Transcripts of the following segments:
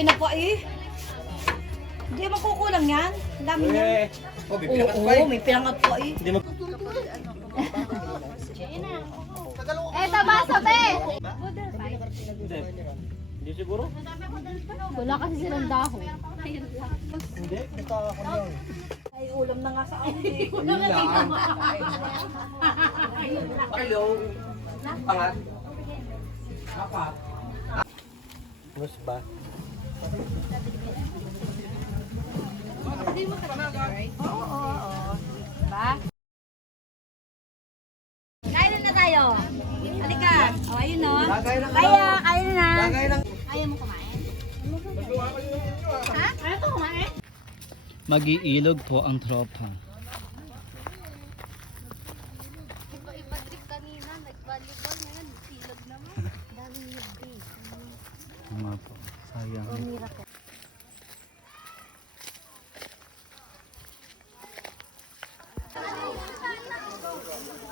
malaki na pa eh. Hindi makukulang yan. Ang dami niyan. Oo, may pinangat pa eh. Eto ba, sabi? Hindi siguro? Wala kasi silang dahon. Hindi, kita ako na yun. Ay, ulam na nga sa akin. Hello. Pangat. Apat. Mas ba? Oo. Ba? Kain na tayo. Halika. O, ayun o. Lagay lang. Kain na. Lagay lang. Ayaw mo kumain? Ha? Ayaw ko kumain? Mag-iilog po ang tropa. Iba trip kanina, nag-volleyball ngayon, silog naman. Daming nagbi. Mga po. Sayang.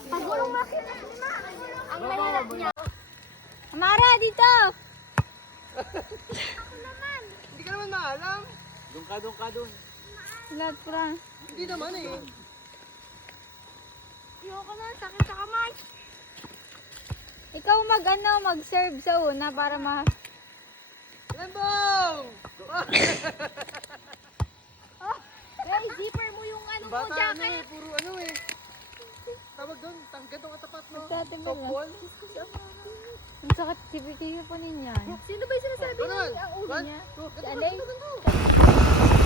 Pagulong makina na. Ang mahirap niya. Amara, dito! Ako naman. Hindi ka naman maalam. Doon ka doon. Lahat pran. Hindi naman eh. Ayoko na, sakit sa kamay. Ikaw mag-serve sa una para Lembong! Hey, zipper mo yung ano mo, Bata ano jacket. eh, puro ano eh. Tawag doon, ganitong katapat mo. Magtatingin lang. Softball? Ang sakit, sipir-sipir po ninyan. Sino ba yung sinasabi Ganun. niya? Ang ulo One, niya? two, Si ganun, Alay? ganun, ganun.